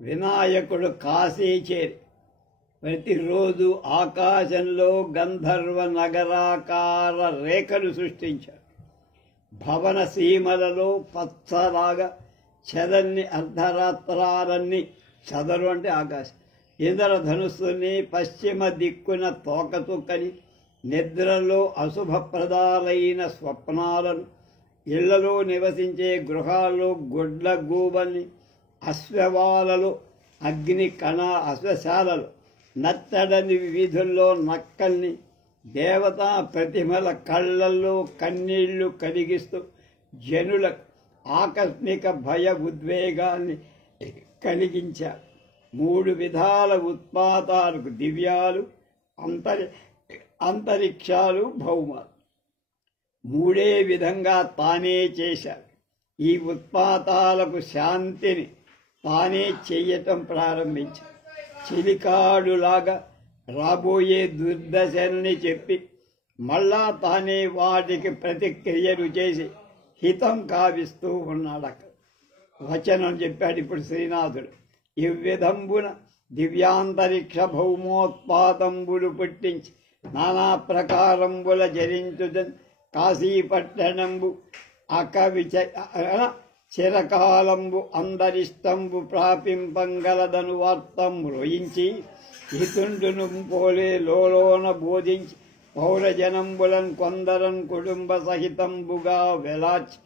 వినాయకుడు కాశీ చేరి ప్రతిరోజు ఆకాశంలో గంధర్వ నగరాకార రేఖలు సృష్టించాడు. భవన సీమలలో పచ్చలాగా చదన్ని అర్ధరాత్రాలన్నీ, చదరు అంటే ఆకాశం, ఇంద్రధనుస్సుని పశ్చిమ దిక్కున తోకచుక్కని, నిద్రలో అశుభప్రదాలైన స్వప్నాలను, ఇళ్లలో నివసించే గృహాల్లో గుడ్ల గూబల్ని, అశ్వవాలలో అగ్ని కణ అశ్వశాలలో నత్తడని వీధుల్లో నక్కల్ని, దేవతా ప్రతిమల కళ్ళల్లో కన్నీళ్లు కలిగిస్తూ జనులకు ఆకస్మిక భయ ఉద్వేగాల్ని కలిగించారు. 3 విధాల ఉత్పాతాలకు దివ్యాలు, అంతరిక్షాలు, భౌమాలు 3 విధంగా తానే చేశాడు. ఈ ఉత్పాతాలకు శాంతిని తానే చెయ్యటం ప్రారంభించాడు. చిలికాడులాగా రాబోయే దుర్దశల్ని చెప్పి మళ్ళా తానే వాటికి ప్రతిక్రియలు చేసి హితం కావిస్తూ ఉన్నాడక్క. వచనం చెప్పాడు ఇప్పుడు శ్రీనాథుడు. ఇవ్విధంబున దివ్యాంతరిక్ష భౌమోత్పాతంబులు పుట్టించి నానా ప్రకారంబుల జరించుదన్ కాశీపట్టణంబు చిరకాలంబు అందరిష్టంబు ప్రాపింపంగలదను వార్తం రోయించి హితుండును పోలే లోన బోధించి పౌరజనంబులన్ కొందరన్ కుటుంబ సహితంబుగా వెలాచి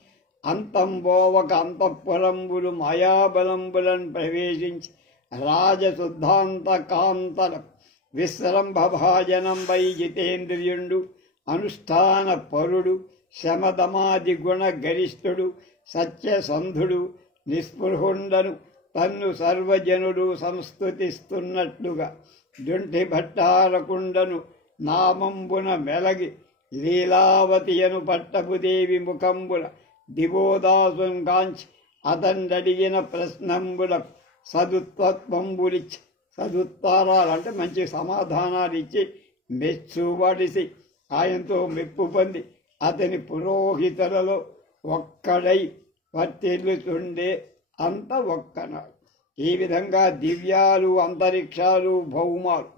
అంతంబోవక అంతఃపురంబులు మాయాబలంబులన్ ప్రవేశించి రాజశుద్ధాంత కాంతల విశ్రంభభాజనంబై జితేంద్రియుండు అనుష్ఠాన పరుడు శమదమాది గుణ గరిష్ఠుడు సత్యసంధుడు నిస్పృహుండను తన్ను సర్వజనుడు సంస్తుతిస్తున్నట్లుగా జుంఠి భట్టారకుండను నామంబున మెలగి లీలావతియను పట్టపుదేవి ముఖంబుల దివోదాసుంగాంచి అతన్నడిగిన ప్రశ్నంబుల సదుత్వంబులిచ్చి, సదుత్తరాలంటే మంచి సమాధానాలు ఇచ్చి మెచ్చుబడిసి ఆయనతో మెప్పు పొంది అతని పురోహితులలో ఒక్కడై వర్తిల్లుతుండే అంత ఒక్కనాడు. ఈ విధంగా దివ్యాలు, అంతరిక్షాలు, భౌమాలు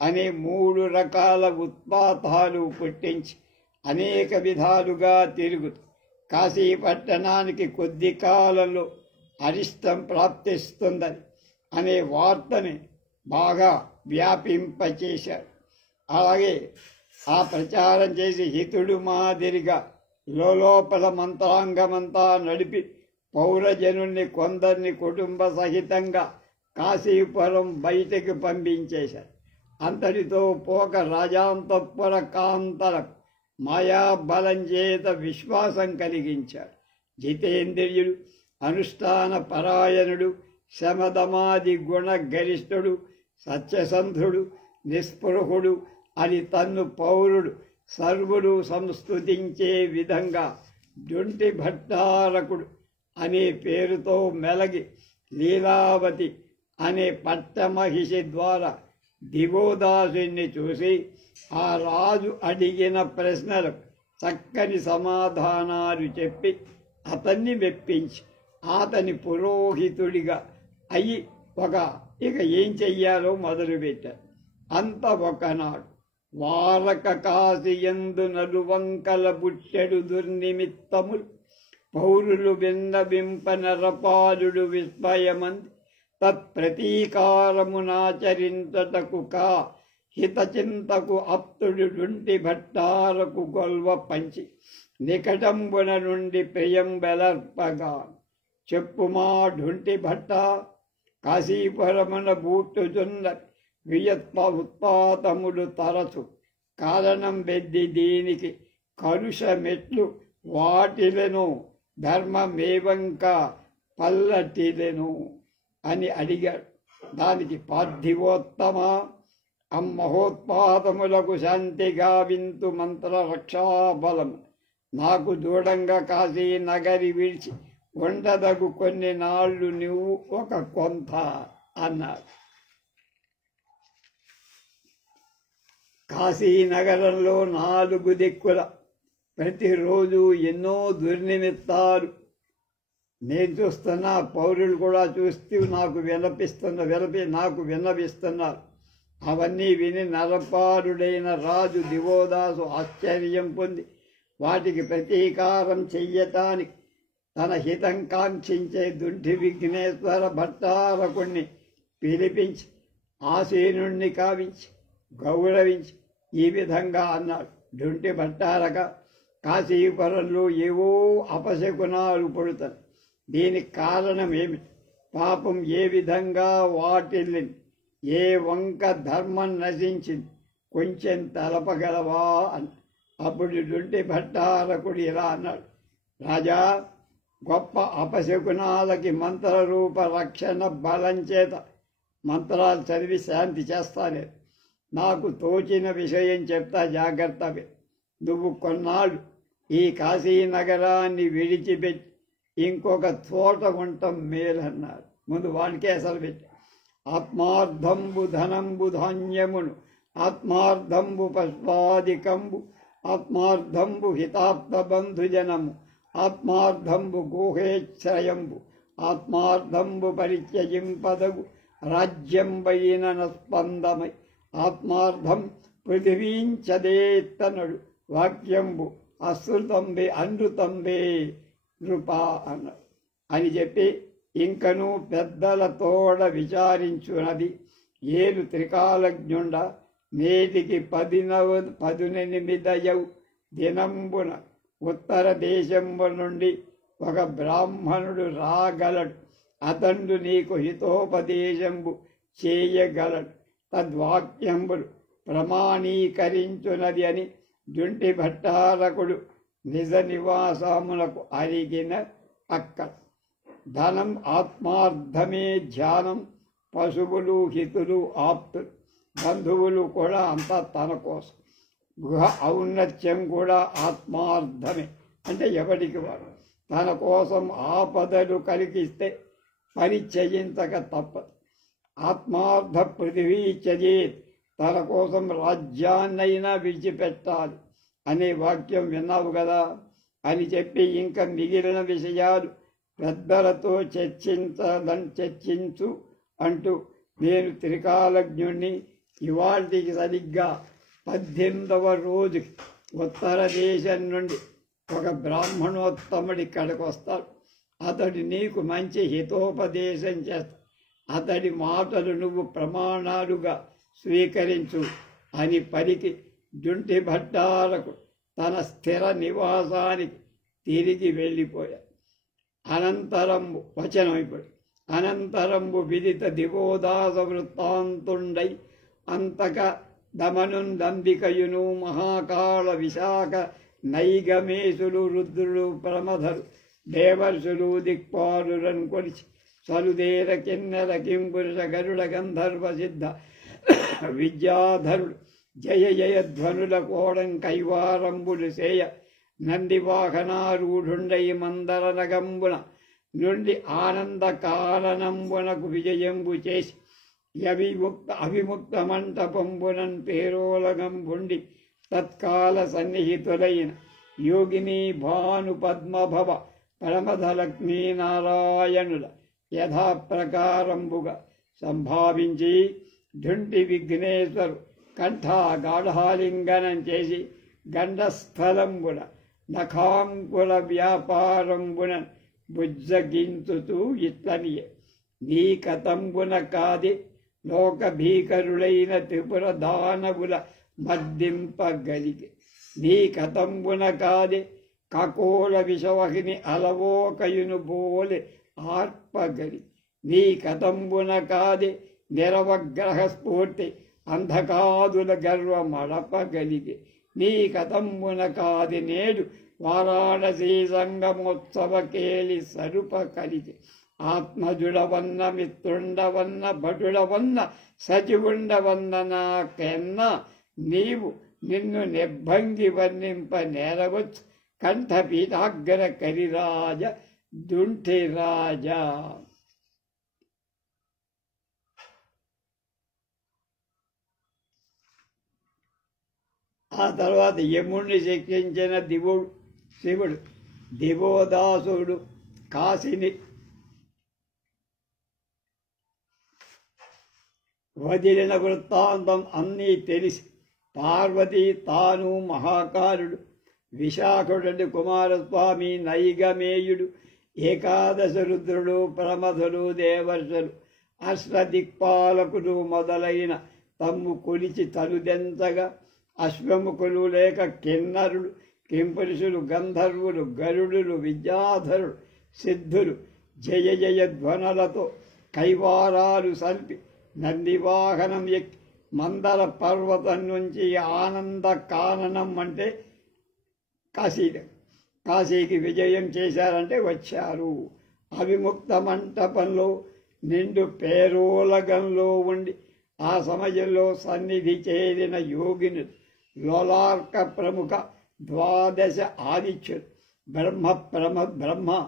అనే 3 రకాల ఉత్పాతాలు పుట్టించి అనేక విధాలుగా తిరుగుతూ కాశీపట్టణానికి కొద్ది కాలంలో అరిష్టం ప్రాప్తిస్తుందని అనే వార్తని బాగా వ్యాపింపచేశాడు. అలాగే ఆ ప్రచారం చేసి హితుడు మాదిరిగా లోపల మంత్రాంగమంతా నడిపి పౌరజనుల్ని కొందరిని కుటుంబ సహితంగా కాశీపురం బయటకు పంపించేశారు. అంతటితో పోక రాజాంతఃపుర కాంతలకు మాయాబలం చేత విశ్వాసం కలిగించాడు. జితేంద్రియుడు, అనుష్ఠాన పరాయణుడు, శమదమాది గుణ గరిష్ఠుడు, సత్యసంధుడు, నిస్పృహుడు అని తన్ను పౌరుడు సర్వుడు సంస్తుతించే విధంగా జుంటి భట్టారకుడు అనే పేరుతో మెలగి లీలావతి అనే పట్టమహిషి ద్వారా దివోదాసుని చూసి ఆ రాజు అడిగిన ప్రశ్నలకు చక్కని సమాధానాలు చెప్పి అతన్ని మెప్పించి అతని పురోహితుడిగా అయి ఇక ఏం చెయ్యాలో మొదలుపెట్టారు. అంత ఒకనాడు వారక కాశియందు నలువంకల బుట్టెడు దుర్నిమిత్తములు పౌరులు విన్నవింప నరపాలుడు విస్మయమంది తత్ప్రతీకారమునాచరించటకు కా హితచింతకు అప్తుడు డుంటి భట్టారకు గొల్వ పంచి నికటంబున నుండి ప్రియంబెలర్పగా చెప్పుమా ఢుంటి భట్ట కాశీపురమున బూట్టుచున్న ఉత్పాతములు తరచు కారణం బెద్ది దీనికి కలుషమెట్లు వాటిలను ధర్మమేవంక పల్లటిలెను అని అడిగాడు. దానికి పార్థివోత్తమ అమ్మహోత్పాతములకు శాంతిగా వింతు మంత్ర రక్షాబలం నాకు దూడంగా కాశీ నగరి విడిచి ఉండదగు కొన్ని నాళ్ళు నువ్వు ఒక కొంత అన్నాడు. కాశీనగరంలో 4 దిక్కుల ప్రతిరోజు ఎన్నో దుర్నిమిత్తాలు నేను చూస్తున్నా, పౌరులు కూడా చూస్తూ నాకు విన్నపిస్తున్నారు. అవన్నీ విని నరపారుడైన రాజు దివోదాసు ఆశ్చర్యం పొంది వాటికి ప్రతీకారం చెయ్యటానికి తన హితం కాంక్షించే దుంటి విఘ్నేశ్వర భట్టారకుణ్ణి పిలిపించి ఆసీనుణ్ణి కావించి గౌరవించి ఈ విధంగా అన్నాడు. దుంటి భట్టారక, కాశీపురంలో ఏవో అపశకునాలు పుడతాయి. దీనికి కారణం ఏమిటి? పాపం ఏ విధంగా వాటిల్లింది? ఏ వంక ధర్మం నశించింది? కొంచెం తలపగలవా అని. అప్పుడు దుంటి భట్టారకుడు ఇలా అన్నాడు. రాజా, గొప్ప అపశకునాలకి మంత్రరూప రక్షణ బలం చేత మంత్రాలు చదివి శాంతి చేస్తానే. నాకు తోచిన విషయం చెప్తా, జాగ్రత్త. నువ్వు కొన్నాళ్ళు ఈ కాశీనగరాన్ని విడిచిపెట్టి ఇంకొక చోట ఉండటం మేలన్నారు. ముందు వాడికే అసలు పెట్టి ఆత్మార్థంబు ధనంబు ధాన్యమును, ఆత్మార్థంబు పశ్వాదికంబు, ఆత్మార్థంబు హితార్థ బంధుజనము, ఆత్మార్థంబు గుహేశ్రయంబు, ఆత్మార్థంబు పరిత్యజింపదగు రాజ్యంబైన స్పందమై, ఆత్మార్థం పృథివీంచదేత్తనడు వాక్యంబు అశ్రుతంబే అనృతంబే నృపా అన్నాడు అని చెప్పి, ఇంకనూ పెద్దల తోడ విచారించున్నది. ఏలు త్రికాలజ్ఞుండ నేటికి 18 దినంబున ఉత్తర దేశంబు నుండి ఒక బ్రాహ్మణుడు రాగలడు. అతండు నీకు హితోపదేశంబు చేయగలడు. తద్వాక్యంబులు ప్రమాణీకరించున్నది అని దుంటి భట్టారకుడు నిజ నివాసమునకు అరిగిన అక్కడ. ధనం ఆత్మార్థమే ధ్యానం, పశువులు హితులు ఆప్తులు, బంధువులు కూడా అంతా తన కోసం. గృహ ఔన్నత్యం కూడా ఆత్మార్థమే, అంటే ఎవరికి వాడు తన కోసం ఆపదలు కలిగిస్తే పని చేయించక తప్పదు. ఆత్మార్థ పృథివీ చజేత్, తన కోసం రాజ్యాన్నైనా విడిచిపెట్టాలి అనే వాక్యం విన్నావు కదా అని చెప్పి, ఇంకా మిగిలిన విషయాలు పెద్దలతో చర్చించు అంటూ, నేను త్రికాలజ్ఞుణ్ణి. ఇవాళకి సరిగ్గా 18వ రోజుకి ఉత్తర దేశం నుండి ఒక బ్రాహ్మణోత్తముడి ఇక్కడికి వస్తాడు. అతడు నీకు మంచి హితోపదేశం చేస్తాడు. అతడి మాటలు నువ్వు ప్రమాణాలుగా స్వీకరించు అని పలికి దుంటి భట్టారకు తన స్థిర నివాసానికి తిరిగి వెళ్ళిపోయాడు. అనంతరంబు వచనం ఇప్పుడు అనంతరంబు విదిత దివోదాస వృత్తాంతుండై అంతక దమనుందంబికయును మహాకాళ విశాఖ నైగమేశులు రుద్రులు ప్రమధరు దేవర్షులు దిక్పాలురన్ కొలిచి సలుదేర కిన్నెర కింపురుష గరుడ గంధర్వ సిద్ధ విద్యాధరుడు జయ జయధ్వనుల కోడం కైవారంబులు సేయ నంది వాహనారూఢుండై మందర నగంబున నుండి ఆనంద కారణంబునకు విజయంబు చేసి అవిముక్త మంటపంబునన్ పేరోలగంబుండి తత్కాల సన్నిహితులైన యోగిని భాను పద్మభవ పరమధ లక్ష్మీనారాయణుల యథాప్రకారంబుగా సంభావించి దుంటి విఘ్నేశ్వరు కంఠాగాఢాలింగనం చేసి గండస్థలంబున నఖాంకుల వ్యాపారంబున బుజ్జగించుతూ ఇట్లనియే, నీ కతంబున కాది లోక భీకరులైన త్రిపుర దానవుల మర్దింపగలిగే, నీ కతంబున కాది కకోల విషవహిని అలవోకయును బోలె ఆర్పగలి, నీ కతంబున కాది నిరవగ్రహ స్ఫూర్తి అంధకాదుల గర్వ మడపగలిగే, నీ కతంబున కాది నేడు వారాణసీ సంగమోత్సవ కేలి సరుప కలిగే, ఆత్మజుడవన్న మిత్రుండవన్న భటుడవన్న సచివుండవన్న నాకెన్న నీవు నిన్ను నిర్భంగి వర్ణింప నేరవచ్చు కంఠపీఠాగ్ర కరిరాజ దుంటి రాజా. ఆ తర్వాత యముణ్ణి శిక్షించిన శివుడు దివోదాసుడు కాశీని వదిలిన వృత్తాంతం అన్నీ తెలిసి పార్వతి తాను మహాకారుడు విశాఖుడి కుమారస్వామి నైగమేయుడు ఏకాదశ రుద్రుడు ప్రమథులు దేవర్షులు అష్టదిక్పాలకులు మొదలైన తమ్ము కొలిచి తనుదెంచగా అశ్వముఖులు లేక కిన్నరులు కింపురుషులు గంధర్వులు గరుడులు విద్యాధరులు సిద్ధులు జయ జయ ధ్వనులతో కైవారాలు సల్పి నందివాహనం ఎక్కి మందర పర్వతం నుంచి ఆనంద కాననం అంటే కాశీకి విజయం చేశారంటే వచ్చారు. అవిముక్త మంటపంలో నిండు పేరోలగంలో ఉండి ఆ సమయంలో సన్నిధి చేరిన యోగిని లోలార్క ప్రముఖ ద్వాదశ ఆదిత్యులు బ్రహ్మ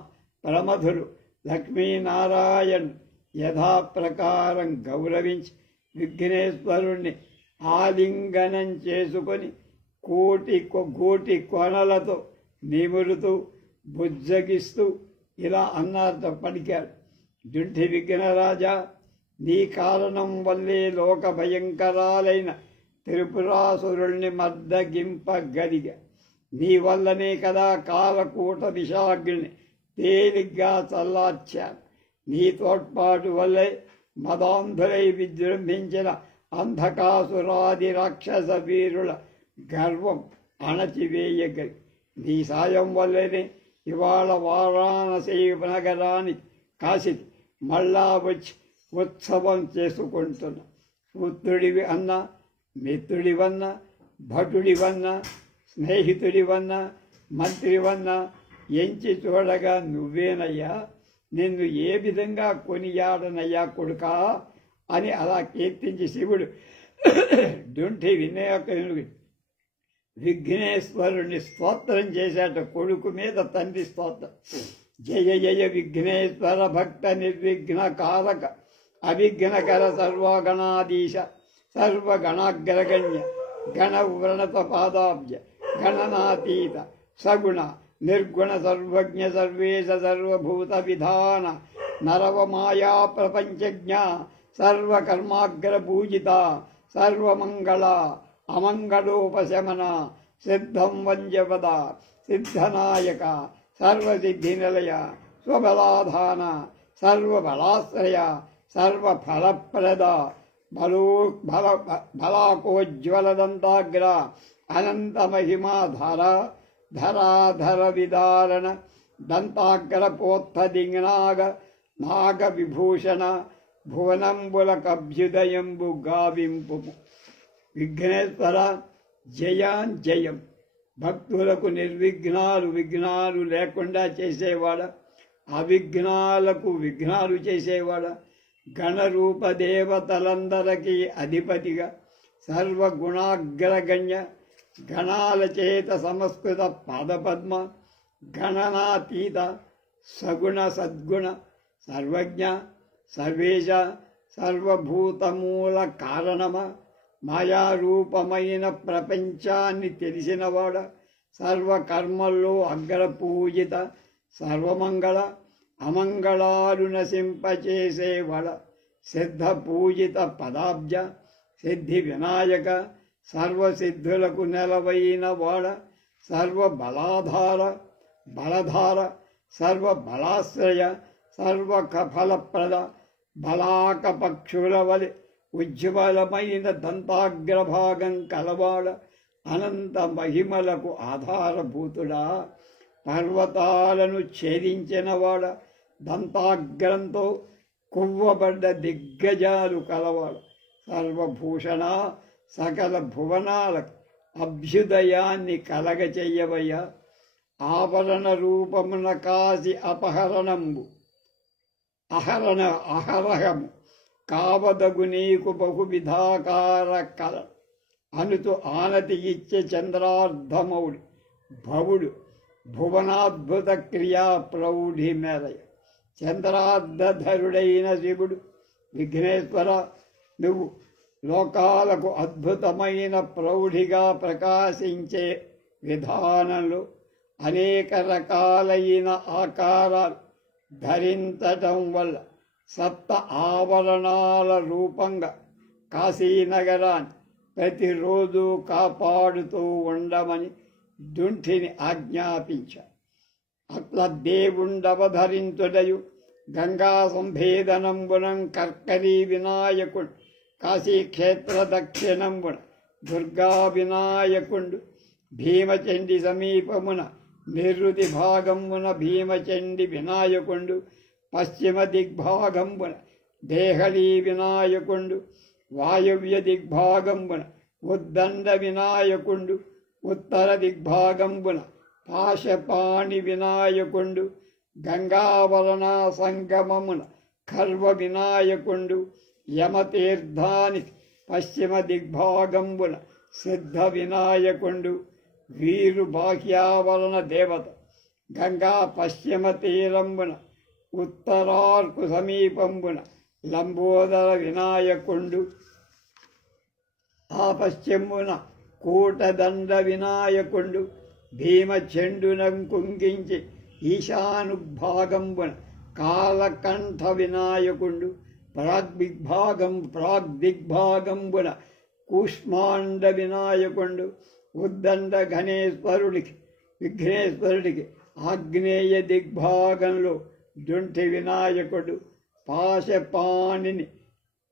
ప్రమథులు లక్ష్మీనారాయణ్ యథాప్రకారం గౌరవించి విఘ్నేశ్వరుణ్ణి ఆలింగనం చేసుకొని కోటి కొనలతో నిమురుతూ బుజ్జగిస్తూ ఇలా అన్నార్థ పలికాడు. దుంఠి విఘ్నరాజా, నీ కారణం వల్లే లోక భయంకరాలైన త్రిపురాసురుణ్ణి మద్దగింపగలిగా. నీ వల్లనే కదా కాలకూట విషాగ్ని తేలిగ్గా చల్లార్చాను. నీ తోడ్పాటు వల్లే మదాంధులై విజృంభించిన అంధకాసురాది రాక్షస వీరుల గర్వం అణచివేయగలి. నీ సాయం వల్లనే ఇవాళ వారాణసీ నగరానికి కాశీకి మళ్ళా వచ్చి ఉత్సవం చేసుకుంటున్నా. పుత్రుడివి అన్నా, మిత్రుడివన్నా, భటుడివన్నా, స్నేహితుడివన్నా, మంత్రివన్నా ఎంచి చూడగా నువ్వేనయ్యా. నిన్ను ఏ విధంగా కొనియాడనయ్యా కొడుకా అని అలా కీర్తించి శివుడు దుంఠి విఘ్నేశ్వరుణ్ణి స్తోత్రం చేశాట. కొడుకు మీద తండ్రి స్తోత్రం. జయ జయ విఘ్నేశ్వర భక్త నిర్విఘ్న కారక అవిఘ్నకర సర్వగణాధీశ సర్వగణాగ్రగణ్య గణ వ్రణత పాదాబ్జ గణనాతీత సగుణ నిర్గుణ సర్వజ్ఞ సర్వేశ సర్వభూత విధాన నరవ మాయా ప్రపంచజ్ఞ సర్వకర్మాగ్ర పూజిత సర్వమంగళ అమంగళోపశమన సిద్ధం వంజపద సిద్ధనాయక సర్వసిద్ధి నిలయ స్వబలాధాన సర్వబలాశ్రయ సర్వఫలప్రద బలాకోజ్వలదంతాగ్ర అనంత మహిమాధార ధరాధర విదారణ దంతాగ్రపోత్థదింగనాగ నాగ విభూషణ భువనంబులకభ్యుదయంబు గావింపు. విఘ్నేశ్వర జయం. భక్తులకు విఘ్నాలు లేకుండా చేసేవాడ, అవిఘ్నాలకు విఘ్నాలు చేసేవాడ, గణరూప దేవతలందరికీ అధిపతిగా సర్వగుణాగ్రగణ్య గణాల చేత సంస్కృత పాదపద్మ గణనాతీత సగుణ సద్గుణ సర్వజ్ఞ సర్వేశ సర్వభూతమూల కారణమ మాయారూపమైన ప్రపంచాన్ని తెలిసినవాడ, సర్వకర్మల్లో అగ్రపూజిత సర్వమంగళ అమంగళాలు నశింపచేసేవాడ, సిద్ధ పూజిత పదాబ్జ సిద్ధి వినాయక సర్వసిద్ధులకు నెలవైన వాడ, సర్వబలాధార బలధార సర్వబలాశ్రయ సర్వఫలప్రద బలాక పక్షుల వలె ఉజ్వలమైన దంతాగ్రభాగం కలవాడ, అనంత మహిమలకు ఆధారభూతుడా, పర్వతాలను ఛేదించినవాడ, దంతాగ్రంతో కువ్వబడ్డ దిగ్గజాలు కలవాడ, సర్వభూషణ సకల భువనాలకు అభ్యుదయాన్ని కలగచెయ్యవయ్యా. ఆభరణ రూపమున కాసి అహరహము కావదగు నీకు బహువిధాకార కల అనుతు ఆనతి ఇచ్చే చంద్రార్ధమౌడు భవుడు భువనాద్భుత క్రియా ప్రౌఢి మేరయ. చంద్రార్ధధరుడైన శివుడు విఘ్నేశ్వర, నువ్వు లోకాలకు అద్భుతమైన ప్రౌఢిగా ప్రకాశించే విధానంలో అనేక రకాలైన ఆకారాలు ధరించటం వల్ల సప్త ఆవరణాల రూపంగా కాశీనగరాన్ని ప్రతిరోజు కాపాడుతూ ఉండమని దుంఠిని ఆజ్ఞాపించారు. అట్లా దేవుండవధరించుడయు గంగా సంభేదనంబునం కర్కరీ వినాయకుడు కాశీక్షేత్ర దక్షిణంబున దుర్గా వినాయకుండు భీమచండి సమీపమున నిరుతి భాగంబున భీమచండి వినాయకుండు పశ్చిమ దిగ్భాగంబున దేహళీ వినాయకుండు వాయవ్య దిగ్భాగంబున ఉద్దండ వినాయకుండు ఉత్తర దిగ్భాగంబున పాశపాణి వినాయకుండు గంగావరణ సంగమమున ఖర్వ వినాయకుండు యమతీర్థానికి పశ్చిమ దిగ్భాగంబున సిద్ధ వినాయకుండు వీరు బాహ్యావరణ దేవత. గంగా పశ్చిమ తీరంబున ఉత్తరార్కు సమీపంబున లంబోదర వినాయకుండు ఆ పశ్చిమున కూటదండ వినాయకుండు భీమచండునం కుంగించి ఈశానుభాగంబున కాలకంఠ వినాయకుండు ప్రాగ్దిగ్భాగంబున కూష్మాండ వినాయకుండు ఉద్దండ విఘ్నేశ్వరుడికి ఆగ్నేయ దిగ్భాగంలో దుంఠి వినాయకుడు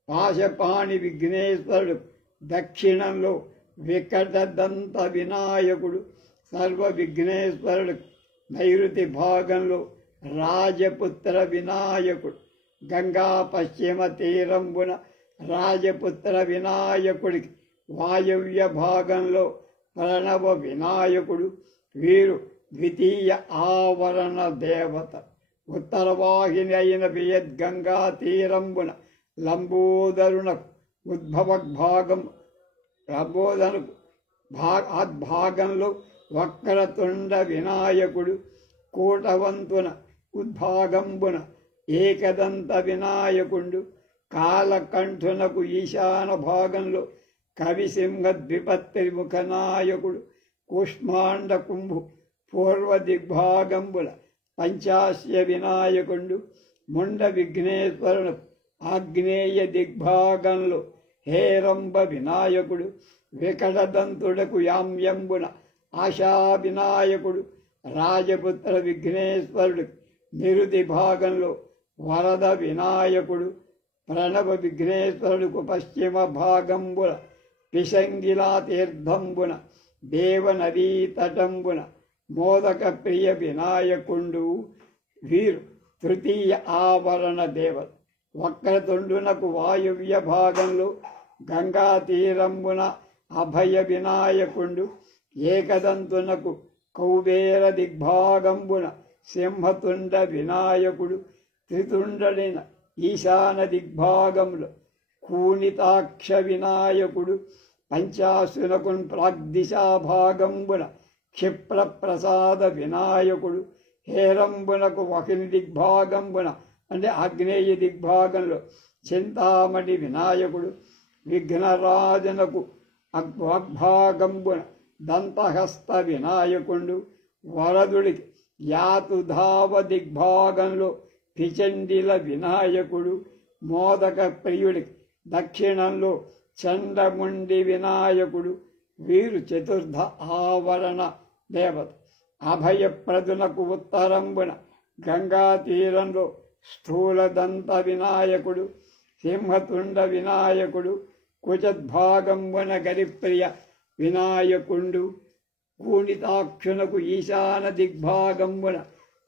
పాశపాణి విఘ్నేశ్వరుడు దక్షిణంలో వికటదంత వినాయకుడు సర్వ విఘ్నేశ్వరుడు నైరుతి భాగంలో రాజపుత్ర వినాయకుడు గంగా పశ్చిమ తీరంబున రాజపుత్ర వినాయకుడికి వాయవ్య భాగంలో ప్రణవ వినాయకుడు వీరు ద్వితీయ ఆవరణ దేవత. ఉత్తరవాహిని అయిన వియద్గంగా తీరంబున లంబోదరునకు భాగంలో వక్రతుండ వినాయకుడు కూటవంతున ఉద్భాగంబున ఏకదంత వినాయకుడు కాలకంఠునకు ఈశాన భాగంలో కవిసింహ ద్విపత్రిముఖ నాయకుడు కూష్మాండ కుంభు పూర్వ దిగ్భాగంబుల పంచాస్య వినాయకుడు ముండ విఘ్నేశ్వరుడు ఆగ్నేయ దిగ్భాగంలో హేరంబ వినాయకుడు వికటదంతుడకు యామ్యంబున ఆశా వినాయకుడు రాజపుత్ర విఘ్నేశ్వరుడు నిరుతి భాగంలో వరద వినాయకుడు ప్రణవ విఘ్నేశ్వరుడుకు పశ్చిమ భాగంబున పిశంగిలా తీర్థంబున దేవనదీ తటంబున మోదక ప్రియ వినాయకుండు వీరు తృతీయ ఆవరణ దేవత. వక్రతుండునకు వాయువ్య భాగంలో గంగా తీరంబున అభయ వినాయకుండు ఏకదంతునకు కౌబేర దిగ్భాగంబున సింహతుండ వినాయకుడు త్రితుండడిన ఈశాన దిగ్భాగంలో కూనితాక్ష వినాయకుడు పంచాశునకున్ ప్రాగ్దిశాభాగంబున క్షిప్ర ప్రసాద వినాయకుడు హేరంబునకు వకిని దిగ్భాగంబున అంటే ఆగ్నేయ దిగ్భాగంలో చింతామణి వినాయకుడు విఘ్నరాజనకు అగ్భాగంబున దంతహస్త వినాయకుడు వరదుడికి యాతుధావ దిగ్భాగంలో పిచండిల వినాయకుడు మోదక ప్రియుడికి దక్షిణంలో చండముండి వినాయకుడు వీరు చతుర్థ ఆవరణ దేవత. అభయప్రదునకు ఉత్తరంబున గంగా తీరంలో స్థూలదంత వినాయకుడు సింహతుండ వినాయకుడు కుచద్భాగంబున గరిప్రియ వినాయకుండు కూనితాక్షునకు ఈశాన దిగ్భాగంబున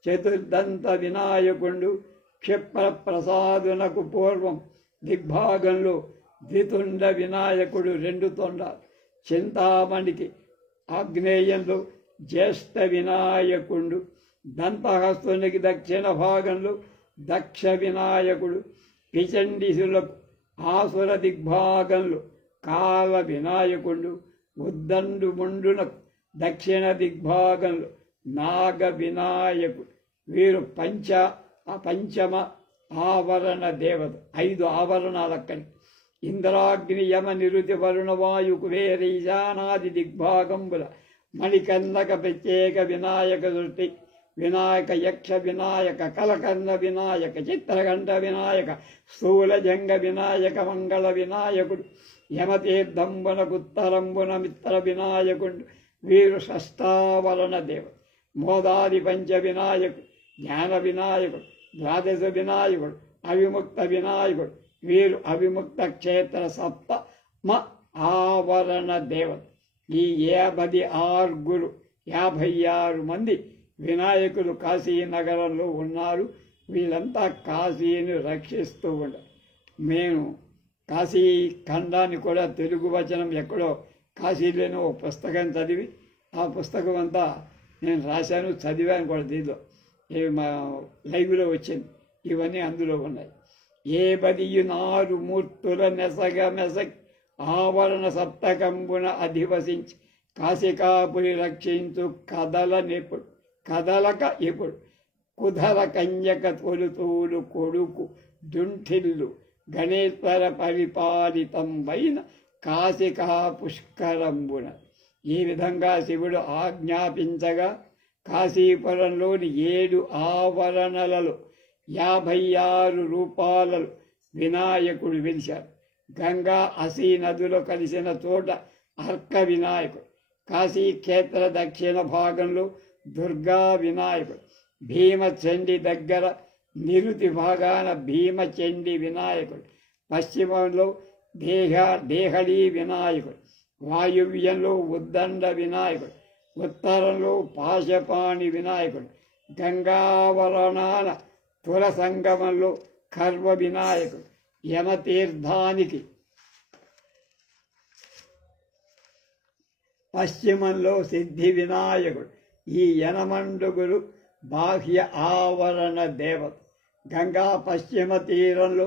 చతుర్దంత వినాయకుండు క్షిప్ర ప్రసాదునకు పూర్వం దిగ్భాగంలో ద్వితుండ వినాయకుడు రెండు తొండాలు చింతామణికి ఆగ్నేయంలో జ్యేష్ఠ వినాయకుడు దంతహస్తునికి దక్షిణ భాగంలో దక్ష వినాయకుడు పిచండిసులకు ఆసుర దిగ్భాగంలో కాల వినాయకుడు ఉద్దండు ముండునకు దక్షిణ దిగ్భాగంలో నాగ వినాయకుడు వీరు పంచమ ఆవరణ దేవత. 5 ఆవరణాలక్కడి ఇంద్రాగ్ని యమ నిరుతి వరుణ వాయు కుబేర ఈశానాది దిగ్భాగంబుల మణికందక ప్రత్యేక వినాయక దృష్టి వినాయక, యక్ష వినాయక, కలకర్ణ వినాయక, చిత్రకంఠ వినాయక, స్థూలజంగ వినాయక, మంగళ వినాయకుడు, యమతీర్థంబునకుత్తరంబున మిత్ర వినాయకుడు, వీరు షష్టావరణ దేవత. మోదాది పంచ వినాయకుడు, జ్ఞాన వినాయకుడు, ద్వాదశ వినాయకుడు, అవిముక్త వినాయకుడు, వీరు అవిముక్త క్షేత్ర సప్తమ ఆవరణ దేవత. ఈ 56 మంది వినాయకులు కాశీనగరంలో ఉన్నారు. వీళ్ళంతా కాశీని రక్షిస్తూ ఉంటారు. మేము కాశీ ఖండాన్ని కూడా తెలుగు వచనం ఎక్కడో కాశీలోనో ఒక పుస్తకం చదివి, ఆ పుస్తకం అంతా నేను రాశాను, చదివాను కూడా. దీనిలో మా లైవ్లో వచ్చింది, ఇవన్నీ అందులో ఉన్నాయి. 74 మూర్తుల నెసగ మెసగ్ ఆవరణ సప్తకంబున అధివసించి కాశికాపురి రక్షించు కదలక ఎప్పుడు కుధల కన్యక తొలుతూలు కొడుకు దుంఠిల్లు గణేశ్వర పరిపాలితంబైన కాశికా పుష్కరంబున. ఈ విధంగా శివుడు ఆజ్ఞాపించగా కాశీపురంలోని 7 ఆవరణలలో 56 రూపాలలో వినాయకుడు వెలిశారు. గంగా అసీ నదిలో కలిసిన చోట అర్క వినాయకుడు, కాశీక్షేత్ర దక్షిణ భాగంలో దుర్గా వినాయకుడు, భీమచండి దగ్గర నిరుతి భాగాన భీమచండి వినాయకుడు, పశ్చిమంలో దేహళీ వినాయకుడు, వాయువ్యంలో ఉద్దండ వినాయకుడు, ఉత్తరంలో పాశపాణి వినాయకుడు, గంగావరణాన తుల సంగమంలో కర్వ వినాయకుడు, యమతీర్థానికి పశ్చిమంలో సిద్ధి వినాయకుడు. ఈ యనమండుగురు బాహ్య ఆవరణ దేవత. గంగా పశ్చిమ తీరంలో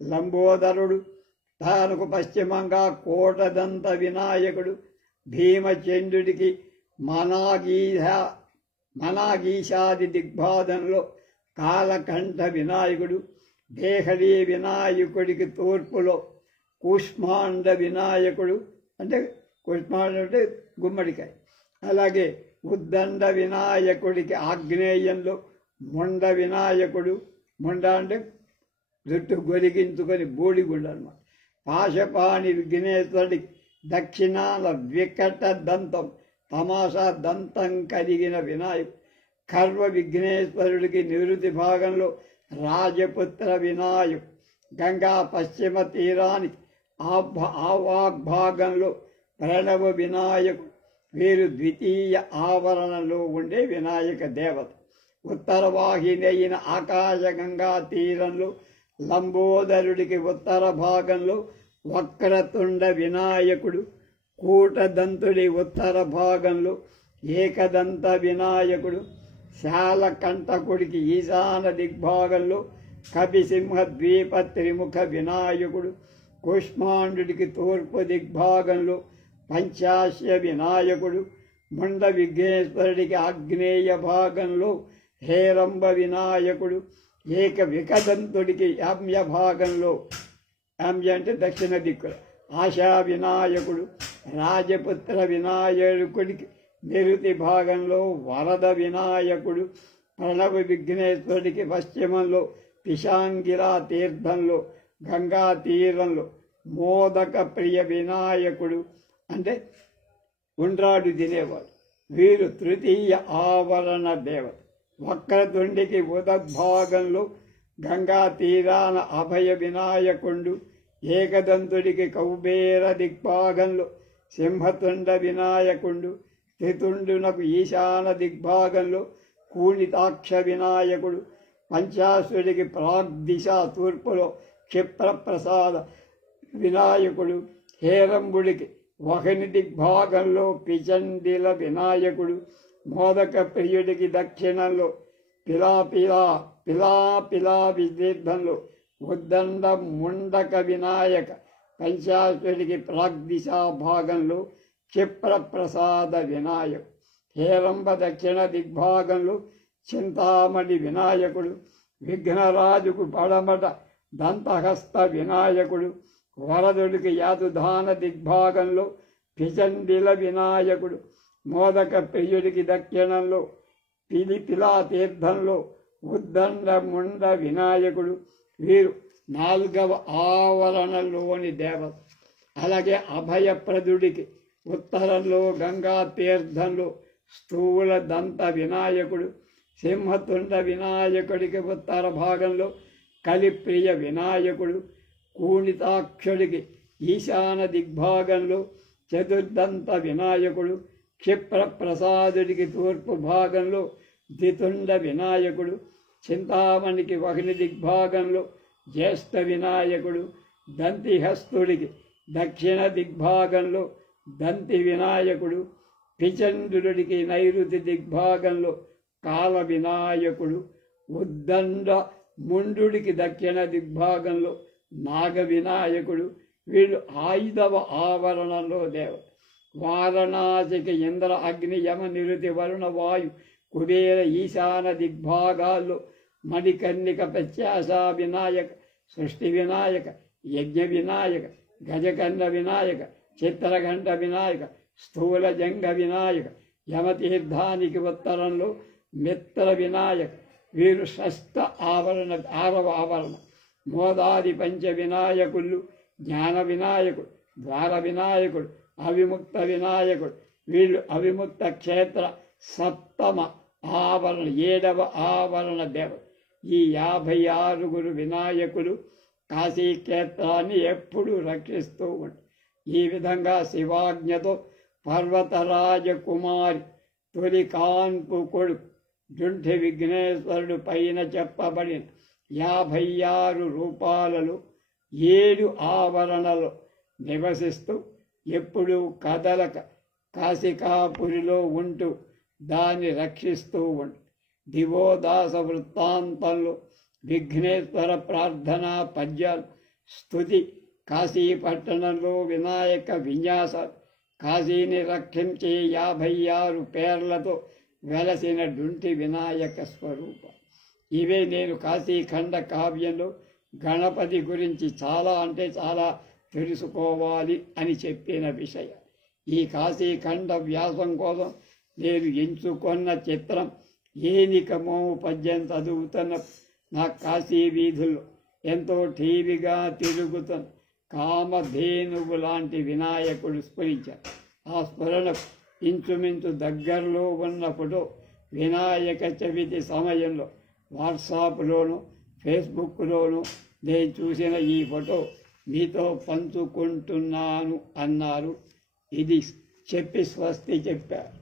లంబోదరుడు, తానుకు పశ్చిమంగా కోటదంత వినాయకుడు, భీమచంద్రుడికి మనాగీశాది దిగ్బాధంలో కాలకంఠ వినాయకుడు, దేహళీ వినాయకుడికి తూర్పులో కూష్మాండ వినాయకుడు, అంటే కూష్మాండ అంటే గుమ్మడికాయ. అలాగే ఉద్దండ వినాయకుడికి ఆగ్నేయంలో మొండ వినాయకుడు, మొండ అంటే జుట్టు గొరిగించుకొని బూడిగుండ అన్నమాట. పాశపాణి విఘ్నేశ్వరుడికి దక్షిణాన వికట దంతం, తమాషా దంతం కలిగిన వినాయకుడు. కర్వ విఘ్నేశ్వరుడికి నివృత్తి భాగంలో రాజపుత్ర వినాయకుడు. గంగా పశ్చిమ తీరానికి ఆవాగ్భాగంలో ప్రణవ వినాయకుడు. వీరు ద్వితీయ ఆవరణలో ఉండే వినాయక దేవత. ఉత్తర వాహిని అయిన ఆకాశగంగా తీరంలో లంబోదరుడికి ఉత్తర భాగంలో వక్రతుండ వినాయకుడు, కూటదంతుడి ఉత్తర భాగంలో ఏకదంత వినాయకుడు, శాలకంఠకుడికి ఈశాన దిగ్భాగంలో కపిసింహ ద్వీప త్రిముఖ వినాయకుడు, కూష్మాండుడికి తూర్పు దిగ్భాగంలో పంచాశ్య వినాయకుడు, ముండ విఘ్నేశ్వరుడికి ఆగ్నేయ భాగంలో హేరంబ వినాయకుడు, ఏక వికదంతుడికి యామ్య భాగంలో, యామ్య అంటే దక్షిణ దిక్కులు, ఆశా వినాయకుడు, రాజపుత్ర వినాయకుడికి నిరుతి భాగంలో వరద వినాయకుడు, ప్రణవ విఘ్నేశ్వరుడికి పశ్చిమంలో పిశాంగిరా తీర్థంలో గంగా తీరంలో మోదక ప్రియ వినాయకుడు, అంటే ఉండ్రాడు తినేవాడు. వీరు తృతీయ ఆవరణ దేవత. వక్రతుండికి ఉదద్భాగంలో గంగా తీరాన అభయ వినాయకుడు, ఏకదంతుడికి కౌబేర దిగ్భాగంలో సింహతుండ వినాయకుడు, త్రితుండునకు ఈశాన దిగ్భాగంలో కూణితాక్ష వినాయకుడు, పంచాసుడికి ప్రాగ్దిశ తూర్పులో క్షిప్రప్రసాద వినాయకుడు, హేరంబుడికి వహని దిగ్భాగంలో పిచండిల వినాయకుడు, మోదక ప్రియుడికి దక్షిణంలో పిలా వితీర్థంలో ఉద్దండ ముండక వినాయక, పంచాసుడికి ప్రాగ్దిశా భాగంలో క్షిప్రప్రసాద వినాయకుడు, హేరంబ దక్షిణ దిగ్భాగంలో చింతామణి వినాయకుడు, విఘ్నరాజుకు పడమట దంతహస్త వినాయకుడు, వరదుడికి యాదుధాన దిగ్భాగంలో పిచండిల వినాయకుడు, మోదక ప్రియుడికి దక్షిణంలో పిలిపిలా తీర్థంలో ఉద్దండ ముండ వినాయకుడు. వీరు 4వ ఆవరణలోని దేవత. అలాగే అభయప్రదుడికి ఉత్తరంలో గంగా తీర్థంలో స్థూల దంత వినాయకుడు. సింహతుండ వినాయకుడికి ఉత్తర భాగంలో కలిప్రియ వినాయకుడు. కూణితాక్షుడికి ఈశాన దిగ్భాగంలో చతుర్దంత వినాయకుడు. క్షిప్రప్రసాదుడికి తూర్పు భాగంలో ద్వితుండ వినాయకుడు. చింతామణికి వహ్ని దిగ్భాగంలో జ్యేష్ఠ వినాయకుడు. దంతిహస్తుడికి దక్షిణ దిగ్భాగంలో దంతి వినాయకుడు. పిచండుడికి నైరుతి దిగ్భాగంలో కాల వినాయకుడు. ఉద్దండ ముండుడికి దక్షిణ దిగ్భాగంలో నాగ వినాయకుడు. వీళ్ళు 5వ ఆవరణలో దేవత. వారణాసికి ఇంద్ర అగ్ని యమ నిరుతి వరుణ వాయు కుబేర ఈశాన దిగ్భాగాల్లో మణికర్ణిక ప్రత్యాశ వినాయక, సృష్టి వినాయక, యజ్ఞ వినాయక, గజకర్ణ వినాయక, చిత్రఘంట వినాయక, స్థూల జంగ వినాయక. యమతీర్థానికి ఉత్తరంలో మిత్ర వినాయక. వీరు 6వ ఆవరణ. మోదాది పంచ వినాయకులు జ్ఞాన వినాయకుడు, ద్వార వినాయకుడు, అవిముక్త వినాయకుడు. వీళ్ళు అవిముక్త క్షేత్ర 7వ ఆవరణ, 7వ ఆవరణ దేవత. ఈ 56 వినాయకులు కాశీ క్షేత్రాన్ని ఎప్పుడూ రక్షిస్తూ ఉంటారు. ఈ విధంగా శివాజ్ఞతో పర్వతరాజకుమారి తొలి కాన్పు కొడుకు జుంఠి విఘ్నేశ్వరుడు పైన చెప్పబడిన 56 రూపాలలో 7 ఆవరణలో నివసిస్తూ ఎప్పుడూ కదలక కాశికాపురిలో ఉంటూ దాన్ని రక్షిస్తూ ఉండు. దివోదాస వృత్తాంతంలో విఘ్నేశ్వర ప్రార్థనా పద్యాలు, స్తుతి, కాశీపట్టణంలో వినాయక విన్యాసాలు, కాశీని రక్షించే 56 పేర్లతో వెలసిన డుంటి వినాయక స్వరూపం. ఇవే నేను కాశీఖండ కావ్యంలో గణపతి గురించి చాలా అంటే చాలా తెలుసుకోవాలి అని చెప్పిన విషయం. ఈ కాశీఖండ వ్యాసం కోసం నేను ఎంచుకున్న చిత్రం ఏనికమోము పద్యం చదువుతున్న నా కాశీ వీధుల్లో ఎంతో ఠీవిగా తిరుగుతున్న కామధేనువు లాంటి వినాయకుడు స్ఫురించారు. ఆ స్ఫురణకు ఇంచుమించు దగ్గరలో ఉన్న ఫోటో వినాయక చవితి సమయంలో వాట్సాప్లోను ఫేస్బుక్లోను నేను చూసిన ఈ ఫోటో మీతో పంచుకుంటున్నాను అన్నారు. ఇది చెప్పి స్వస్తి చెప్పారు.